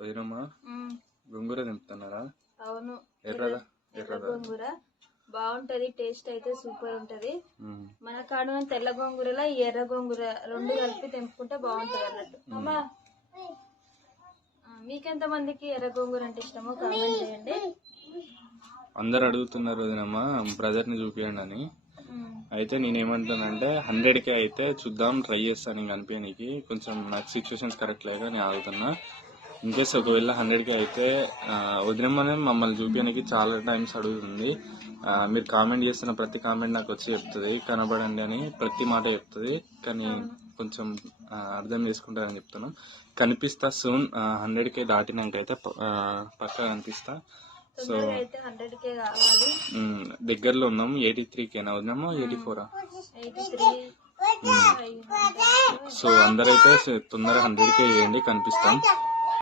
వదినమ్మా గోంగూర తింటున్నారా? అవును, ఎర్ర గోంగూర బాగుంటది, టేస్ట్ అయితే సూపర్ ఉంటది. మన కాడ తెల్ల గోంగూరలో ఈ ఎర్ర గోంగూర రెండు కలిపి తెంపుకుంటే బాగుంటది అన్నట్టు. అమ్మా, మీకెంత మందికి ఎర్ర గోంగూర అంటే ఇష్టమో కామెంట్ చేయండి. అందరు అడుగుతున్నారు వదినమ్మా బ్రదర్ ని చూపియండి అని. అయితే నేనేమంటానంటే 100K అయితే చూద్దాం, ట్రై చేస్తాను. ఇంక అనిపించడానికి కొంచెం నాకు సిచ్యువేషన్స్ కరెక్ట్ లేక నేను ఆగుతున్నా. ఇన్కేస్ ఒకవేళ 100K అయితే వదినమ్మనే మమ్మల్ని చూపించడానికి చాలా టైమ్స్ అడుగుతుంది. మీరు కామెంట్ చేస్తున్న ప్రతి కామెంట్ నాకు వచ్చి చెప్తుంది కనబడండి అని, ప్రతి మాట చెప్తుంది. కానీ కొంచెం అర్థం చేసుకుంటారని చెప్తున్నాం. కనిపిస్తా సూన్. 100K దాటినాకైతే పక్కా కనిపిస్తా. సో దగ్గరలో ఉన్నాం. 83Kనా వదినమ్మా? 84? సో అందరైతే తొందరగా 100K చేయండి, కనిపిస్తాం.